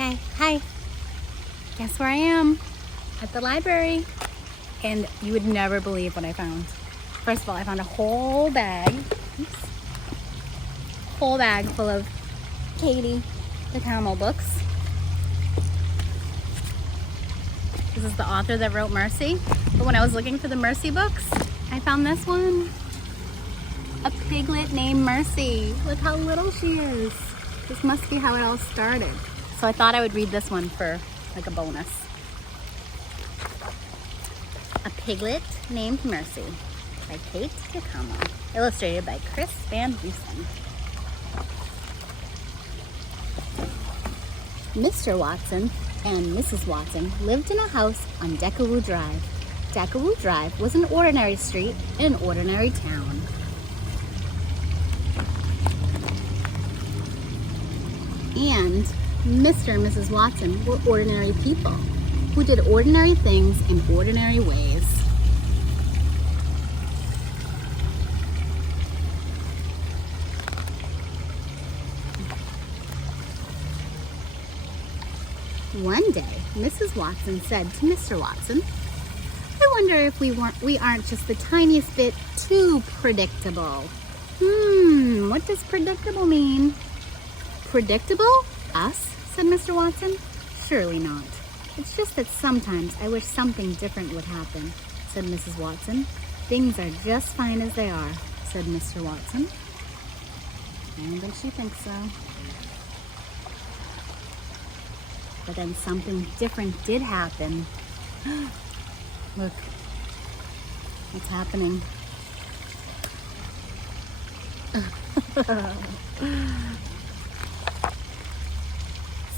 Okay, hi. Guess where I am? At the library. And you would never believe what I found. First of all, I found a whole bag. Oops. Whole bag full of Katie DiCamillo books. This is the author that wrote Mercy. But when I was looking for the Mercy books, I found this one. A piglet named Mercy. Look how little she is. This must be how it all started. So I thought I would read this one for like a bonus. A Piglet Named Mercy by Kate DiCamillo. Illustrated by Chris Van Heusen. Mr. Watson and Mrs. Watson lived in a house on Deckaroo Drive. Deckaroo Drive was an ordinary street in an ordinary town. And Mr. and Mrs. Watson were ordinary people who did ordinary things in ordinary ways. One day, Mrs. Watson said to Mr. Watson, "I wonder if we aren't just the tiniest bit too predictable." What does predictable mean? Predictable? Us? Said Mr. Watson. Surely not. It's just that sometimes I wish something different would happen, said Mrs. Watson. Things are just fine as they are, said Mr. Watson. I don't think she thinks so. But then something different did happen. Look, what's happening?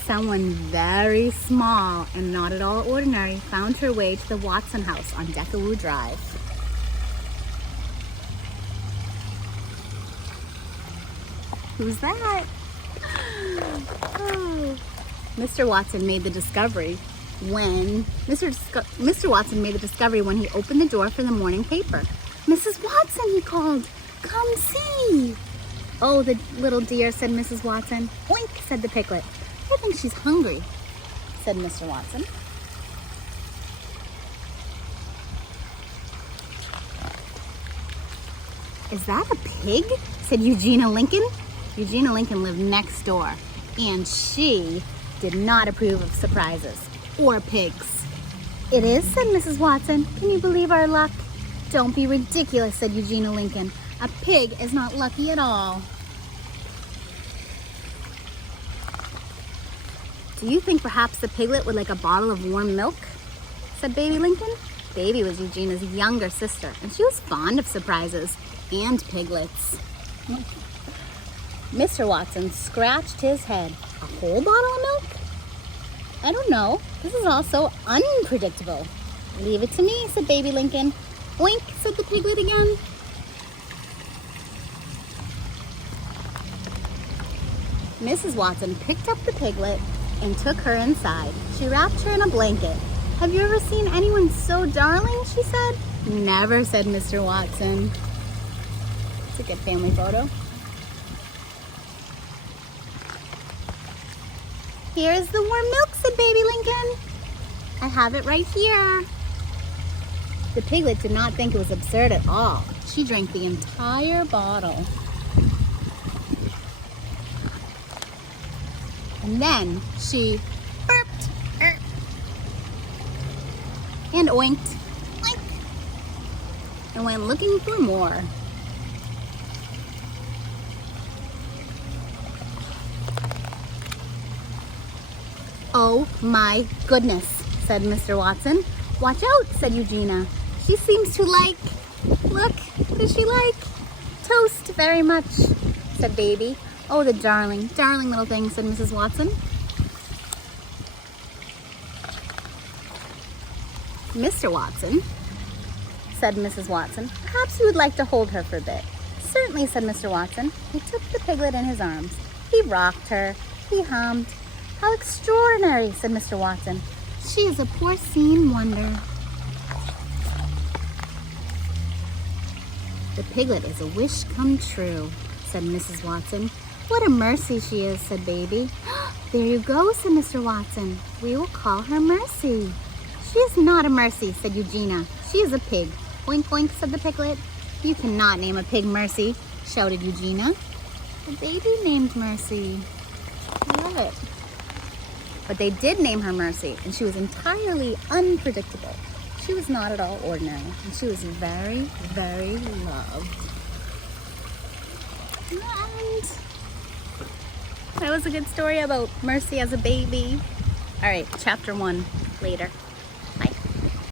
Someone very small and not at all ordinary found her way to the Watson house on Deckaroo Drive. Who's that? Oh. Mr. Watson made the discovery when Mr. Watson made the discovery when he opened the door for the morning paper. "Mrs. Watson," he called, "come see." "Oh, the little dear," said Mrs. Watson. "Oink," said the piglet. "I think she's hungry," said Mr. Watson. "Is that a pig?" said Eugenia Lincoln. Eugenia Lincoln lived next door, and she did not approve of surprises or pigs. "It is," said Mrs. Watson. "Can you believe our luck?" "Don't be ridiculous," said Eugenia Lincoln. "A pig is not lucky at all." "Do you think perhaps the piglet would like a bottle of warm milk?" said Baby Lincoln. Baby was Eugenia's younger sister, and she was fond of surprises and piglets. Mr. Watson scratched his head. "A whole bottle of milk? I don't know. This is all so unpredictable." "Leave it to me," said Baby Lincoln. "Oink," said the piglet again. Mrs. Watson picked up the piglet and took her inside. She wrapped her in a blanket. "Have you ever seen anyone so darling?" she said. "Never," said Mr. Watson. It's a good family photo. "Here's the warm milk," said Baby Lincoln. "I have it right here." The piglet did not think it was absurd at all. She drank the entire bottle. And then she burped and oinked, oink, and went looking for more. "Oh my goodness," said Mr. Watson. "Watch out," said Eugenia. "She seems to like, look, does she like toast very much?" said Baby. "Oh, the darling, darling little thing," said Mrs. Watson. "Mr. Watson," said Mrs. Watson, "perhaps you would like to hold her for a bit." "Certainly," said Mr. Watson. He took the piglet in his arms. He rocked her. He hummed. "How extraordinary," said Mr. Watson. "She is a porcine wonder." "The piglet is a wish come true," said Mrs. Watson. What a mercy she is, said Baby. There you go, said Mr. Watson. We will call her Mercy. She is not a Mercy, said Eugenia. She is a pig. Oink, oink, said the piglet. You cannot name a pig Mercy, shouted Eugenia. The baby named Mercy. I love it. But they did name her Mercy, and she was entirely unpredictable. She was not at all ordinary, and she was very, very loved. And that was a good story about Mercy as a baby. All right, chapter 1 later.